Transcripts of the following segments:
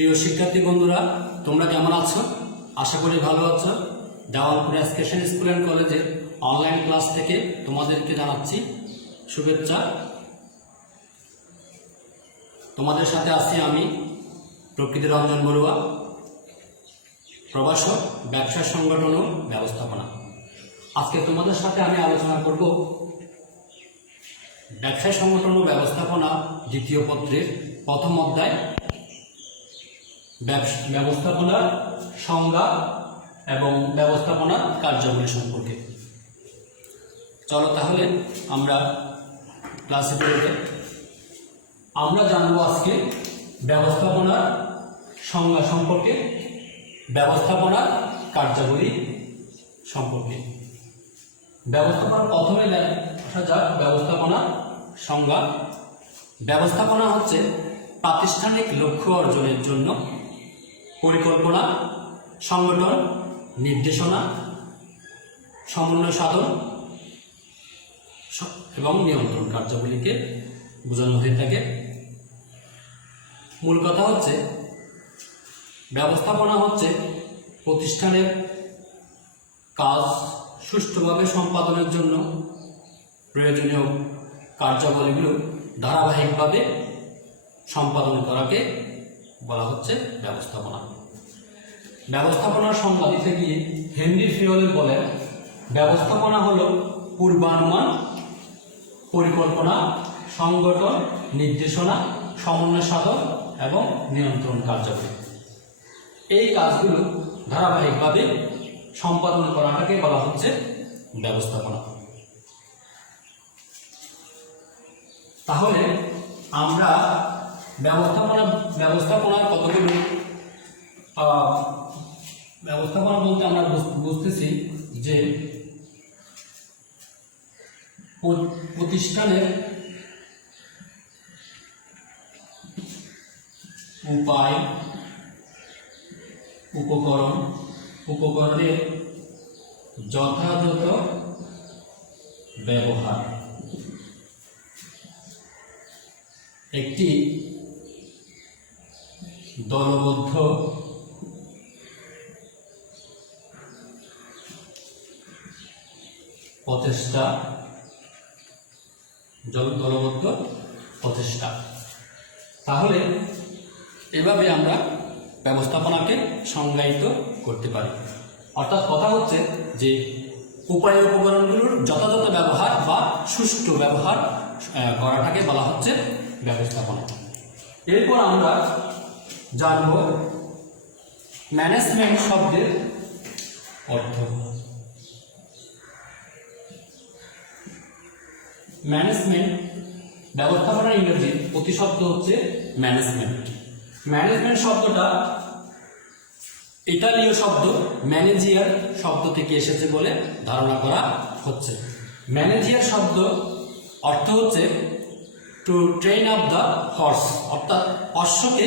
প্রিয় শিক্ষার্থী বন্ধুরা, তোমরা কেমন আছো? আশা করি ভালো আছো। দেওয়ানপুর এসকেশন স্কুল অ্যান্ড কলেজের অনলাইন ক্লাস থেকে তোমাদেরকে জানাচ্ছি শুভেচ্ছা। তোমাদের সাথে আছি আমি প্রকৃতি রঞ্জন বড়ুয়া, প্রভাষক, ব্যবসা সংগঠন ও ব্যবস্থাপনা। আজকে তোমাদের সাথে আমি আলোচনা করব ব্যবসা সংগঠন ও ব্যবস্থাপনা দ্বিতীয় পত্রের প্রথম অধ্যায় ব্যবস্থাপনার সংজ্ঞা এবং ব্যবস্থাপনার কার্যাবলী সম্পর্কে। চলো তাহলে আমরা ক্লাসে পড়ে আমরা জানবো আজকে ব্যবস্থাপনার সংজ্ঞা সম্পর্কে, ব্যবস্থাপনার কার্যাবলী সম্পর্কে। ব্যবস্থাপনা প্রথমে আসা যাক ব্যবস্থাপনা সংজ্ঞা। ব্যবস্থাপনা হচ্ছে প্রাতিষ্ঠানিক লক্ষ্য অর্জনের জন্য পরিকল্পনা, সংগঠন, নির্দেশনা, সমন্বয় সাধন এবং নিয়ন্ত্রণ কার্যাবলীকে বোঝানো হয়ে থাকে। মূল কথা হচ্ছে ব্যবস্থাপনা হচ্ছে প্রতিষ্ঠানের কাজ সুষ্ঠুভাবে সম্পাদনের জন্য প্রয়োজনীয় কার্যাবলীগুলো ধারাবাহিকভাবে সম্পাদন করাকে বলা হচ্ছে ব্যবস্থাপনা। ব্যবস্থাপনার সংজ্ঞা দিতে গিয়ে হেনরি ফিওল বলেন, ব্যবস্থাপনা হলো পূর্বানুমান, পরিকল্পনা, সংগঠন, নির্দেশনা, সমন্বয় সাধন এবং নিয়ন্ত্রণ কার্যাবলী। এই কাজগুলো ধারাবাহিকভাবে সম্পাদন করাটাকে বলা হচ্ছে ব্যবস্থাপনা। তাহলে আমরা ব্যবস্থাপনার কতগুলো ব্যবস্থাপনা বলতে আমরা বুঝতেছি যে প্রতিষ্ঠানের উপায়, উপকরণের যথাযথ ব্যবহার, একটি দলবদ্ধ প্রচেষ্টা, তাহলে এভাবে আমরা ব্যবস্থাপনাকে সংজ্ঞায়িত করতে পারি। অর্থাৎ কথা হচ্ছে যে উপায় উপকরণগুলোর যথাযথ ব্যবহার বা সুষ্ঠু ব্যবহার করাটাকে বলা হচ্ছে ব্যবস্থাপনা। এরপর আমরা জানব ম্যানেজমেন্ট শব্দের অর্থ। ম্যানেজমেন্ট ব্যবস্থাপনার ইংরেজি প্রতিশব্দ হচ্ছে ম্যানেজমেন্ট। ম্যানেজমেন্ট শব্দটা ইতালীয় শব্দ ম্যানেজিয়ার শব্দ থেকে এসেছে বলে ধারণা করা হচ্ছে। ম্যানেজিয়ার শব্দ অর্থ হচ্ছে to train up the horse, অর্থাৎ অশ্বকে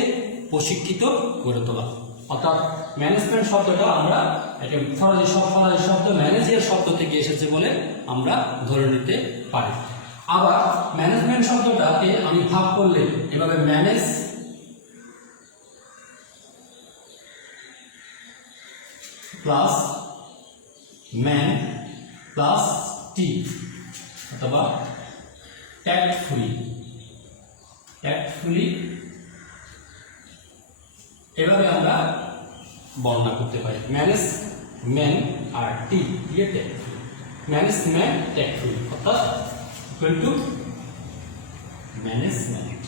প্রশিক্ষিত করে তোলা। অর্থাৎ ম্যানেজমেন্ট শব্দটা আমরা ফরাসি শব্দ ম্যানেজিয়ার শব্দ থেকে এসেছে বলে আমরা ধরে নিতে পারি। আবার ম্যানেজমেন্ট শব্দটাকে আমি ভাগ করলে এভাবে ম্যানেজ প্লাস ম্যান প্লাস টি অথবা ট্যাক্টফুলি এভাবে আমরা বর্ণনা করতে পারি। ম্যানেজ ম্যান আর টি দিয়ে ট্যাক্টফুলি, ম্যানেজ ম্যান ট্যাক্টফুলি অর্থাৎ ইকুয়াল টু ম্যানেজমেন্ট।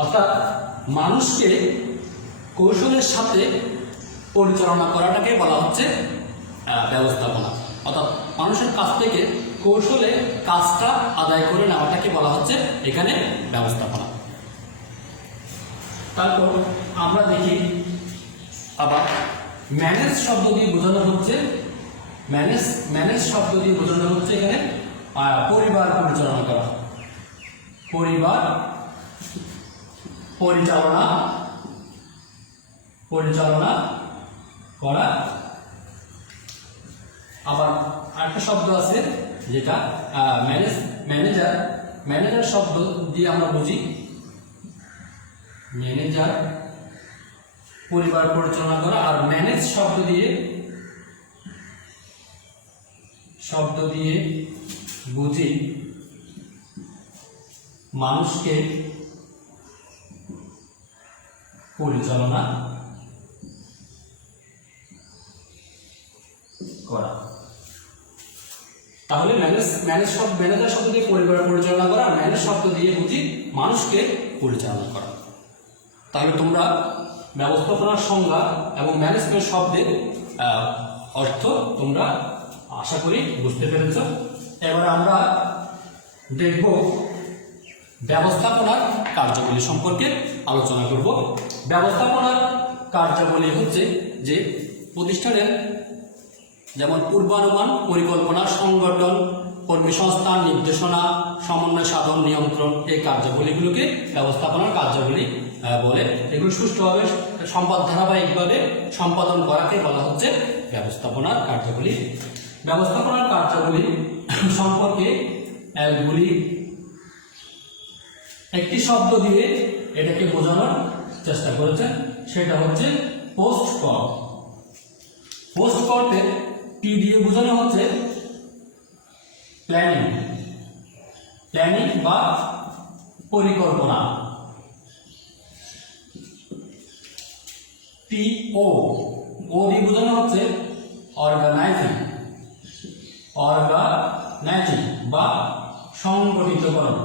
অর্থাৎ মানুষকে কৌশলের সাথে পরিচালনা করাটাকে বলা হচ্ছে ব্যবস্থাপনা। অর্থাৎ মানুষের কাছ থেকে কৌশলে কাজটা আদায় করে নেওয়াটাকে বলা হচ্ছে এখানে ব্যবস্থাপনা। তারপর আমরা দেখি আবার ম্যানেজ শব্দ দিয়ে বোঝানো হচ্ছে এখানে পরিবার পরিচালনা করা, পরিবার পরিচালনা করা। আবার আরেকটা শব্দ আছে যেটা ম্যানেজার শব্দ দিয়ে আমরা বুঝি ম্যানেজার পরিবার পরিচালনা করা। আর ম্যানেজ শব্দ দিয়ে বুঝি মানুষকে পরিচালনা করা। তাহলে ম্যানেজার শব্দ দিয়ে পরিবার পরিচালনা করা, আর ম্যানেজ শব্দ দিয়ে বুঝি মানুষকে পরিচালনা করা। তাহলে তোমরা ব্যবস্থাপনার সংজ্ঞা এবং ম্যানেজমেন্ট শব্দের অর্থ তোমরা আশা করি বুঝতে পেরেছ। এবার আমরা দেখব ব্যবস্থাপনার কার্যাবলী সম্পর্কে আলোচনা করব। ব্যবস্থাপনার কার্যাবলী হচ্ছে যে প্রতিষ্ঠানের যেমন পূর্বানুমান, পরিকল্পনা, সংগঠন, কর্মী সংস্থান, নির্দেশনা, সমন্বয় সাধন, নিয়ন্ত্রণ, এই কার্যাবলীগুলোকে ব্যবস্থাপনার কার্যাবলী বলে। এগুলো সুষ্ঠুভাবে ধারাবাহিকভাবে সম্পাদন করাকে বলা হচ্ছে ব্যবস্থাপনার কার্যাবলী। ব্যবস্থাপনার কার্যাবলী সম্পর্কে একটি শব্দ দিয়ে এটাকে বোঝানোর চেষ্টা করেছেন, সেটা হচ্ছে পোস্ট কল। পোস্ট কলকে টি দিয়ে বোঝানো হচ্ছে প্ল্যানিং বা পরিকল্পনা। ও দিয়ে বোঝানো হচ্ছে অর্গানাইজিং বা সংগঠিতকরণ।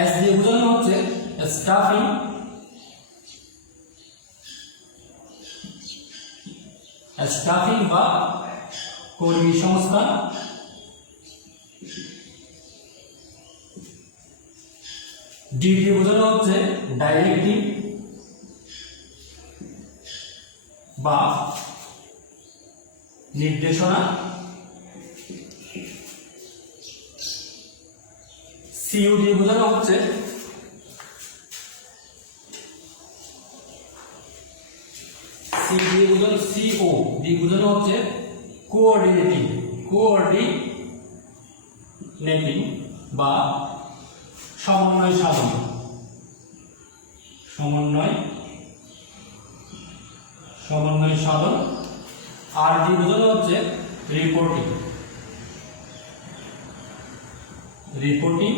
এস দিয়ে বোঝানো হচ্ছে স্টাফিং বা কর্মী সংস্থান। ডি দিয়ে বোঝানো হচ্ছে ডাইরেক্টিভ বা নির্দেশনা। সিইউ দিয়ে বোঝানো হচ্ছে সিও দিয়ে বোঝানো হচ্ছে কোঅর্ডিনেটিং বা সমন্বয় সাধন। আর দিয়ে বোঝানো হচ্ছে রিপোর্টিং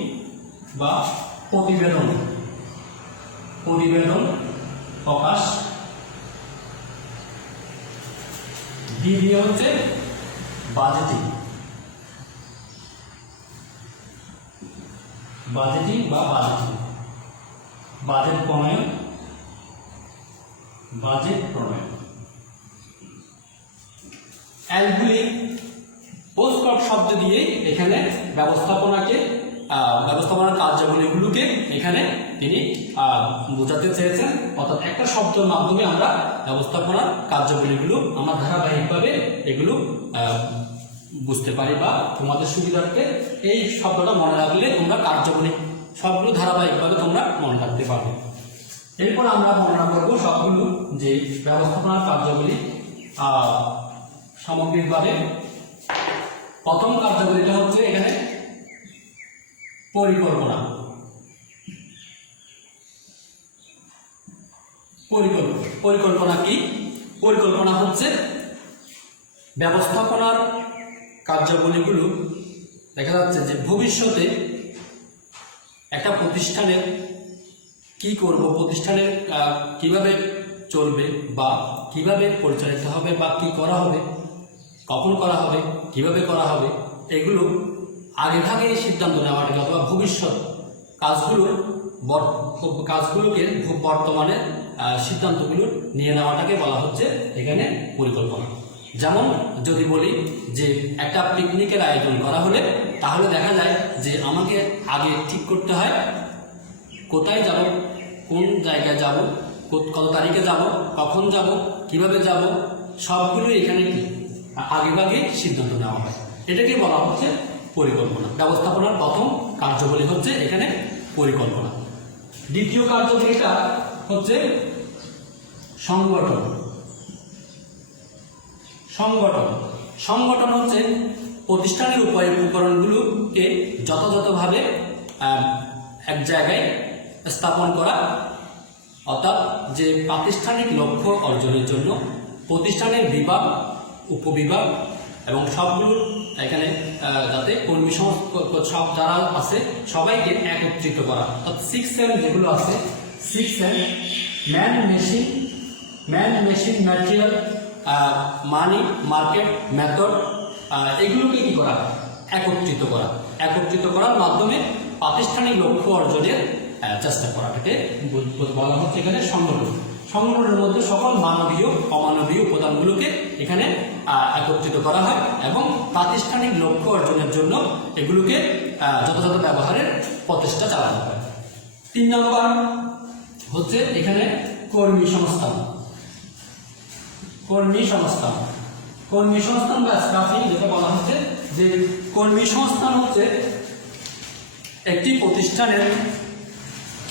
বা প্রতিবেদন প্রকাশ। ডি দিয়ে হচ্ছে বাজেটিং বা বাজেট প্রণয়ন। এলগুলি পোস্ট শব্দ দিয়ে এখানে ব্যবস্থাপনার কার্যাবলীগুলোকে এখানে তিনি বোঝাতে চেয়েছেন। অর্থাৎ একটা শব্দের মাধ্যমে আমরা ব্যবস্থাপনার কার্যাবলীগুলো আমরা ধারাবাহিকভাবে এগুলো বুঝতে পারি, বা তোমাদের সুবিধার্থে এই শব্দটা মনে রাখলে তোমরা কার্যাবলী সবগুলো ধারাবাহিকভাবে তোমরা মনে রাখতে পারবে। এরপর আমরা বর্ণনা করব সবগুলো যে ব্যবস্থাপনার কার্যাবলী সামগ্রিকভাবে। প্রথম কার্যাবলীটা হচ্ছে এখানে পরিকল্পনা কি? পরিকল্পনা হচ্ছে ব্যবস্থাপনার কার্যাবলীগুলো দেখা যাচ্ছে যে ভবিষ্যতে একটা প্রতিষ্ঠানের কি করব, প্রতিষ্ঠানের কিভাবে চলবে বা কিভাবে পরিচালিত হবে বা কি করা হবে, কখন করা হবে, কিভাবে করা হবে, এগুলো আগেভাগে সিদ্ধান্ত নেওয়াটাকে অথবা ভবিষ্যৎ কাজগুলোকে বর্তমানে সিদ্ধান্তগুলো নিয়ে নেওয়াটাকে বলা হচ্ছে এখানে পরিকল্পনা। যেমন যদি বলি যে একটা পিকনিকের আয়োজন করা হলে তাহলে দেখা যায় যে আমাকে আগে ঠিক করতে হয় কোথায় যাব, কোন জায়গায় যাব, কত তারিখে যাব, কখন যাব, কিভাবে যাব, সবগুলো এখানে কি আগেভাগে সিদ্ধান্ত নেওয়া হয়। এটাকে বলা হচ্ছে পরিকল্পনা। ব্যবস্থাপনার প্রথম কার্যাবলী হচ্ছে এখানে পরিকল্পনা। দ্বিতীয় কার্যাবলীটা হচ্ছে সংগঠন হচ্ছে প্রতিষ্ঠানের উপকরণগুলোকে যথাযথভাবে এক জায়গায় স্থাপন করা, অর্থাৎ যে প্রাতিষ্ঠানিক লক্ষ্য অর্জনের জন্য প্রতিষ্ঠানের বিভাগ, উপবিভাগ এবং সবগুলো এখানে যাতে কর্মী সব যারা আছে সবাইকে একত্রিত করা, অর্থাৎ 6M যেগুলো আছে 6M man machine material money market method, এগুলোকে কি করা, একত্রিত করার মাধ্যমে প্রাতিষ্ঠানিক লক্ষ্য অর্জনের চেষ্টা করাটাকে বলা হচ্ছে এখানে সংগঠনের মধ্যে সকল মানবীয় অমানবীয় উপাদানগুলোকে এখানে একত্রিত করা হয় এবং প্রাতিষ্ঠানিক লক্ষ্য অর্জনের জন্য এগুলোকে যথাযথ ব্যবহারের প্রচেষ্টা চালানো হয়। 3 নম্বর হচ্ছে এখানে কর্মী সংস্থান বা স্টাফিং, যেটা বলা হচ্ছে যে কর্মী সংস্থান হচ্ছে একটি প্রতিষ্ঠানের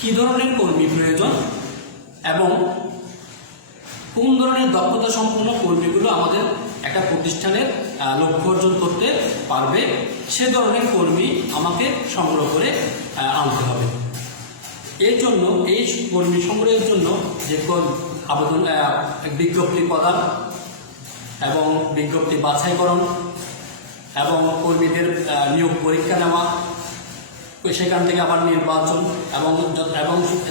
কি ধরনের কর্মী প্রয়োজন এবং কোন ধরনের দক্ষতা সম্পন্ন কর্মীগুলো আমাদের একটা প্রতিষ্ঠানের লক্ষ্য অর্জন করতে পারবে, সে ধরনের কর্মী আমাকে সংগ্রহ করে আনতে হবে। এর জন্য এই কর্মী সংগ্রহের জন্য যে আবেদন বিজ্ঞপ্তি প্রদান এবং বিজ্ঞপ্তি বাছাইকরণ এবং কর্মীদের নিয়োগ পরীক্ষা নেওয়া, সেখান থেকে আবার নির্বাচন এবং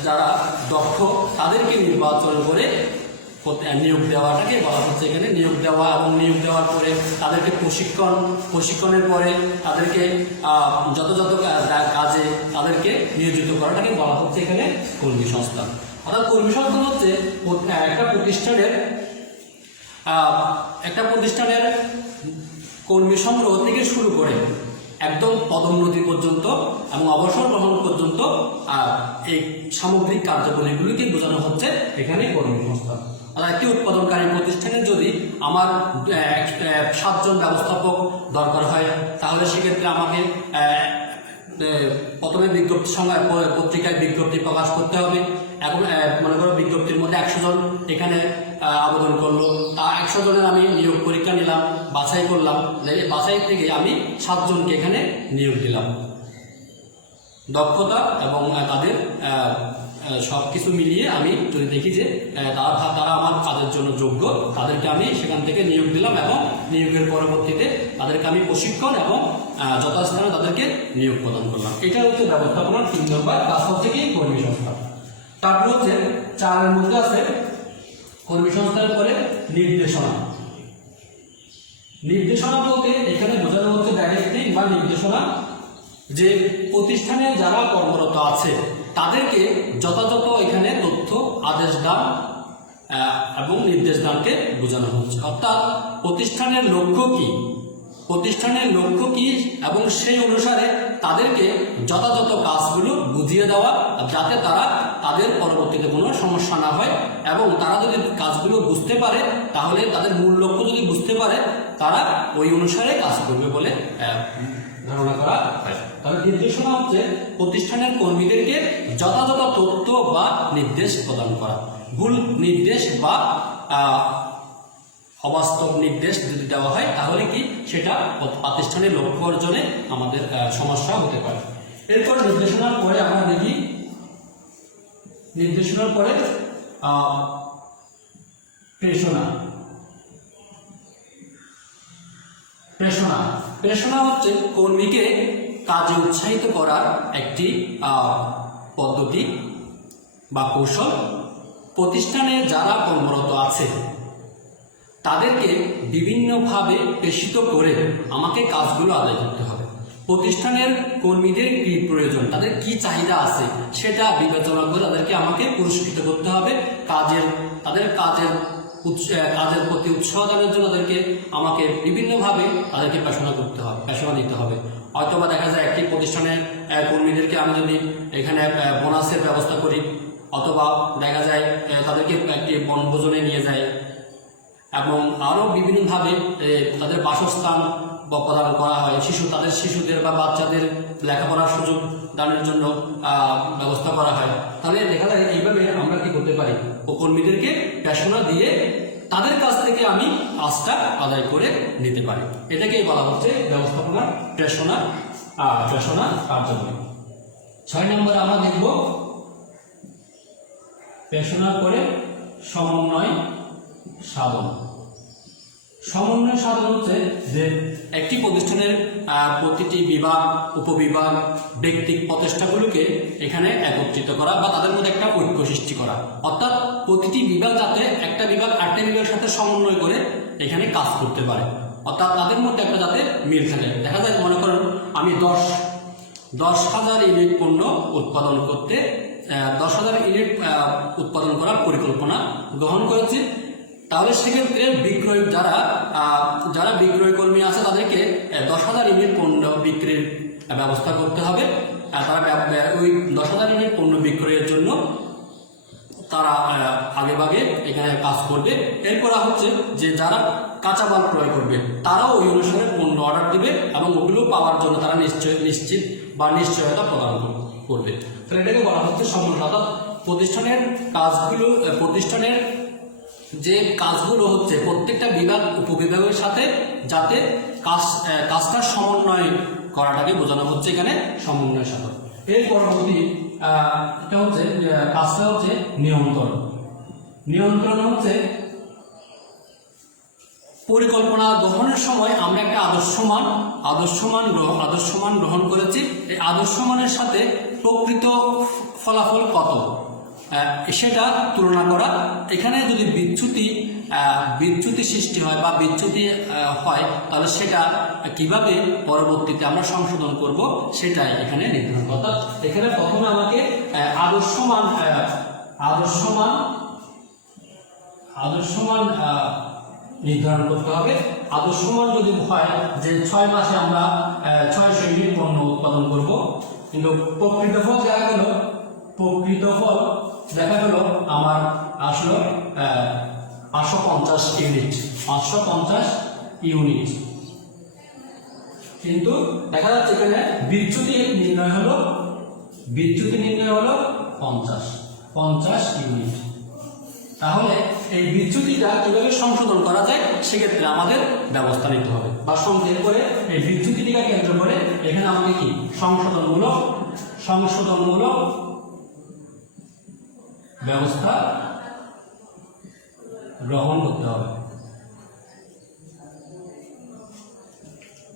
যারা দক্ষ তাদেরকে নির্বাচন করে নিয়োগ দেওয়াটাকে বলা হচ্ছে এখানে নিয়োগ দেওয়া, এবং নিয়োগ দেওয়ার পরে তাদেরকে প্রশিক্ষণের পরে তাদেরকে যথাযথ কাজে তাদেরকে নিয়োজিত করাটাকে বলা হচ্ছে এখানে কর্মী সংস্থান। অর্থাৎ কর্মী সংস্থান হচ্ছে একটা প্রতিষ্ঠানের কর্মী সংগ্রহ থেকে শুরু করে একদম পদোন্নতি পর্যন্ত এবং অবসর গ্রহণ পর্যন্ত এই সামগ্রিক কার্যক্রমগুলিকে বোঝানো হচ্ছে এখানে কর্মী সংস্থান। আর একটি উৎপাদনকারী প্রতিষ্ঠানে যদি আমার 7 জন ব্যবস্থাপক দরকার হয়, তাহলে সেক্ষেত্রে আমাকে প্রথমে পত্রিকায় বিজ্ঞপ্তি প্রকাশ করতে হবে। এখন মনে করো বিজ্ঞপ্তির মধ্যে 100 জন এখানে আবেদন করলো, তা 100 জনের আমি নিয়োগ পরীক্ষা নিলাম, বাছাই করলাম, বাছাই থেকে আমি 7 জনকে এখানে নিয়োগ দিলাম। দক্ষতা এবং তাদের সবকিছু মিলিয়ে আমি যদি দেখি যে তারা আমার কাজের জন্য যোগ্য, তাদেরকে আমি সেখান থেকে নিয়োগ দিলাম এবং নিয়োগের পরবর্তীতে তাদেরকে আমি প্রশিক্ষণ এবং যথাস্থানে তাদেরকে নিয়োগ প্রদান করলাম। এটা হচ্ছে ব্যবস্থাপনার 3 নম্বর কাজ হচ্ছে কি কর্মী সংস্থান। তারপর হচ্ছে 4 এর মধ্যে আছে কর্মী সংস্থানের পরে নির্দেশনা বলতে এখানে বোঝানো হচ্ছে ডাইরেক্টিভ বা নির্দেশনা, যে প্রতিষ্ঠানে যারা কর্মরত আছে তাদেরকে যথাযথ এখানে তথ্য আদেশ দান এবং নির্দেশ দানকে বোঝানো হচ্ছে। অর্থাৎ প্রতিষ্ঠানের লক্ষ্য কি এবং সেই অনুসারে তাদেরকে যথাযথ কাজগুলো বুঝিয়ে দেওয়া, যাতে তাদের পরবর্তীতে কোনো সমস্যা না হয় এবং তারা যদি কাজগুলো বুঝতে পারে, তাহলে তাদের মূল লক্ষ্য যদি বুঝতে পারে, তারা ওই অনুসারে কাজ করবে বলে ধারণা করা হয়। তাহলে নির্দেশনা হচ্ছে প্রতিষ্ঠানের কর্মীদেরকে যথাযথ তথ্য বা নির্দেশ প্রদান করা। ভুল নির্দেশ বা অবাস্তব নির্দেশ যদি দেওয়া হয়, তাহলে কি সেটা প্রাতিষ্ঠানের লক্ষ্য অর্জনে আমাদের সমস্যা হতে পারে। এরপর নির্দেশনার পরে আমরা দেখি, নির্দেশনার পরে প্রেষণা হচ্ছে কর্মীকে কাজে উৎসাহিত করার একটি পদ্ধতি বা কৌশল। প্রতিষ্ঠানে যারা কর্মরত আছে তাদেরকে বিভিন্নভাবে প্রেষিত করে আমাকে কাজগুলো আদায় করতে হবে। প্রতিষ্ঠানের কর্মীদের কি প্রয়োজন, তাদের কি চাহিদা আছে, সেটা বিবেচনা করে তাদেরকে আমাকে পুরস্কৃত করতে হবে। তাদের কাজের প্রতি উৎসাহ দানের জন্য আমাকে বিভিন্নভাবে তাদেরকে পেশনা দিতে হবে। হয়তোবা দেখা যায় একটি প্রতিষ্ঠানের কর্মীদেরকে আমি যদি এখানে বোনাসের ব্যবস্থা করি, অথবা দেখা যায় তাদেরকে একটি বনভোজনে নিয়ে যায় এবং আরও বিভিন্নভাবে তাদের বাসস্থান প্রদান করা হয়, তাদের শিশুদের বা বাচ্চাদের লেখাপড়ার সুযোগ দানের জন্য ব্যবস্থা করা হয়। তাহলে দেখা যায় এইভাবে আমরা কি করতে পারি, কর্মীদেরকে পেশনা দিয়ে তাদের কাছ থেকে আমি কাজটা আদায় করে নিতে পারি। এটাকেই বলা হচ্ছে ব্যবস্থাপনার প্রেষণা কার্যাবলী। 6 নম্বরে আমরা দেখব প্রেষণার পরে সমন্বয় সাধন। সমন্বয় সাধন হচ্ছে যে একটি প্রতিষ্ঠানের প্রতিটি বিভাগ, উপবিভাগ, ব্যক্তিক প্রচেষ্টাগুলোকে এখানে একত্রিত করা বা তাদের মধ্যে একটা ঐক্য সৃষ্টি করা, অর্থাৎ প্রতিটি বিভাগ যাতে একটা বিভাগ আরেকটা বিভাগের সাথে সমন্বয় করে এখানে কাজ করতে পারে, অর্থাৎ তাদের মধ্যে একটা যাতে মিল থাকে। দেখা যায় মনে করেন আমি 10,000 ইউনিট পণ্য উৎপাদন করতে 10,000 ইউনিট উৎপাদন করার পরিকল্পনা গ্রহণ করেছি, তাহলে সেক্ষেত্রে যারা বিক্রয় কর্মী আছে তাদেরকে 10,000 ইউনিট পণ্য বিক্রির ব্যবস্থা করতে হবে। তারা ওই 10,000 ইউনিট পণ্য বিক্রয়ের জন্য তারা আগেভাগে এখানে কাজ করবে। এরপর হচ্ছে যে যারা কাঁচামাল ক্রয় করবে তারাও ওই অনুসারে পণ্য অর্ডার দিবে এবং ওগুলো পাওয়ার জন্য তারা নিশ্চিত বা নিশ্চয়তা প্রদান করবে। তাহলে এটাকে বলা হচ্ছে সমন্বয়। অর্থাৎ প্রতিষ্ঠানের যে কাজগুলো হচ্ছে প্রত্যেকটা বিভাগ উপবিভাগের সাথে যাতে কাজটার সমন্বয় করাটাকে বোঝানো হচ্ছে এখানে সমন্বয় সাধন। এর পরবর্তী কাজটা হচ্ছে নিয়ন্ত্রণ। নিয়ন্ত্রণ হচ্ছে পরিকল্পনা গ্রহণের সময় আমরা একটা আদর্শমান গ্রহণ করেছি। এই আদর্শমানের সাথে প্রকৃত ফলাফল কত সেটা তুলনা করা। এখানে যদি বিচ্যুতি সৃষ্টি হয় বা বিচ্যুতি হয় তাহলে সেটা কিভাবে পরবর্তীতে আমরা সংশোধন করব সেটাই এখানে নির্ধারণ করা। অর্থাৎ এখানে প্রথমে আমাকে আদর্শমান নির্ধারণ করতে হবে। আদর্শমান যদি হয় যে 6 মাসে আমরা 600 ইউনিট পণ্য উৎপাদন করব, কিন্তু প্রকৃত ফল দেখা গেল আমার আসলো 550 ইউনিট, কিন্তু দেখা যাচ্ছে এখানে বিচ্যুতি নির্ণয় হলো 50 ইউনিট। তাহলে এই বিচ্যুতিটা কিভাবে সংশোধন করা যায় সেক্ষেত্রে আমাদের ব্যবস্থা নিতে হবে বা সংক্ষেপ করে এই বিচ্যুতিটিকে কেন্দ্র করে এখানে আমাকে কি সংশোধনমূলক ব্যবস্থা গ্রহণ করতে হবে।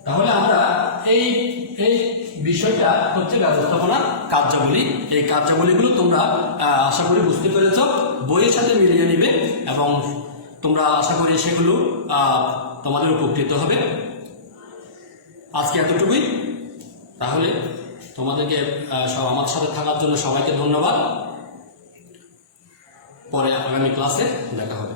তাহলে আমরা এই বিষয়টা হচ্ছে ব্যবস্থাপনার কার্যাবলী। এই কার্যাবলীগুলো তোমরা আশা করি বুঝতে পেরেছ, বইয়ের সাথে মিলিয়ে নিবে এবং তোমরা আশা করি সেগুলো তোমাদের উপকৃত হবে। আজকে এতটুকুই। তাহলে তোমাদেরকে আমার সাথে থাকার জন্য সবাইকে ধন্যবাদ। পরে আগামী ক্লাসে দেখা হবে।